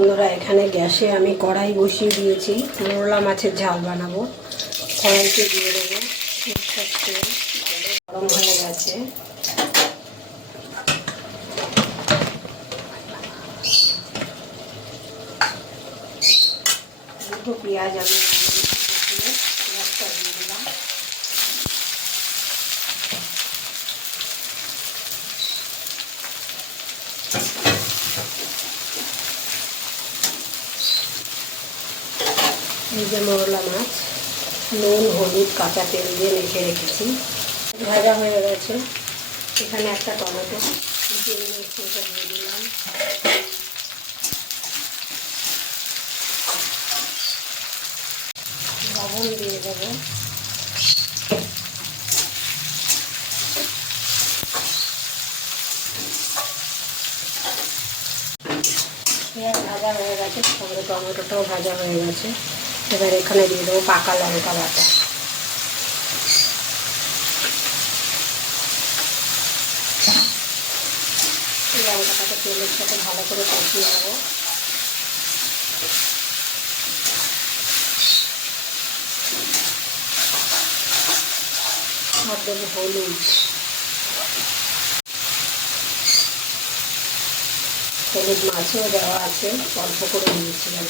বন্ধুরা, এখানে গ্যাসে আমি কড়াই বসিয়ে দিয়েছি। মোরলা মাছের ঝাল বানাবো। কড়াইতে দিয়ে দেবো সরষের তেল। গরম হয়ে গেছে। দুটো পেঁয়াজ আমি পেঁয়াজটা দিয়ে দিলাম। এই যে মোরলা মাছ, নুন হলুদ কাঁচা তেল দিয়ে মেখে রেখেছি, ভাজা হয়ে গেছে। এখানে একটা টমেটো দিয়ে দিলাম। লবণ দিয়ে দেবো। পেঁয়াজ ভাজা হয়ে গেছে, সঙ্গে টমেটোটাও ভাজা হয়ে গেছে। এবার এখানে দিয়ে দেবো পাকা লঙ্কা বাটা। লঙ্কাটাকে তেলের সাথে ভালো করে কষিয়ে নেবো। আর দেবো হলুদ। হলুদ মাছেও দেওয়া আছে, অল্প করে দিয়েছিলাম।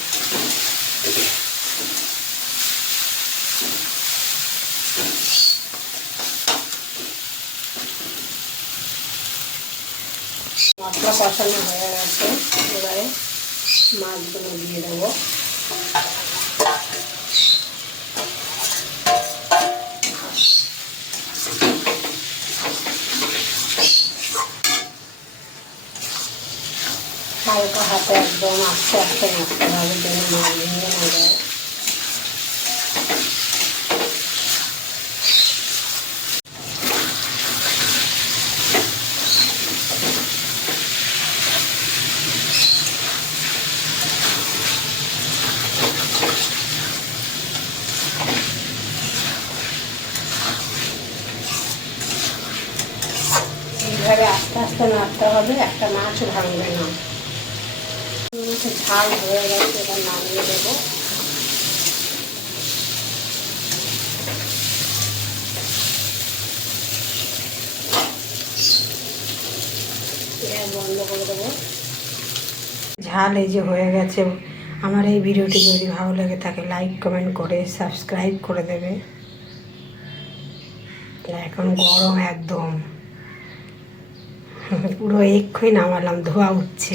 মশলা কষানো হয়ে গেছে, এবারে মাছগুলো দিয়ে দেবো। হালকা হাতে একদম আস্তে আস্তে নাড়তে হবে, যেন মাছ ভেঙে না যায়। এইভাবে আস্তে আস্তে নাড়তে হবে, একটা মাছ ভাঙবে না। ঝাল হয়ে গেছে, এবার নামিয়ে দেবো। বন্ধ করে দেবো। ঝাল এই যে হয়ে গেছে। আমার এই ভিডিওটি যদি ভালো লেগে থাকে লাইক কমেন্ট করে সাবস্ক্রাইব করে দেবে। এখন গরম একদম, পুরো এক্ষুনি নামালাম, ধোয়া উঠছে।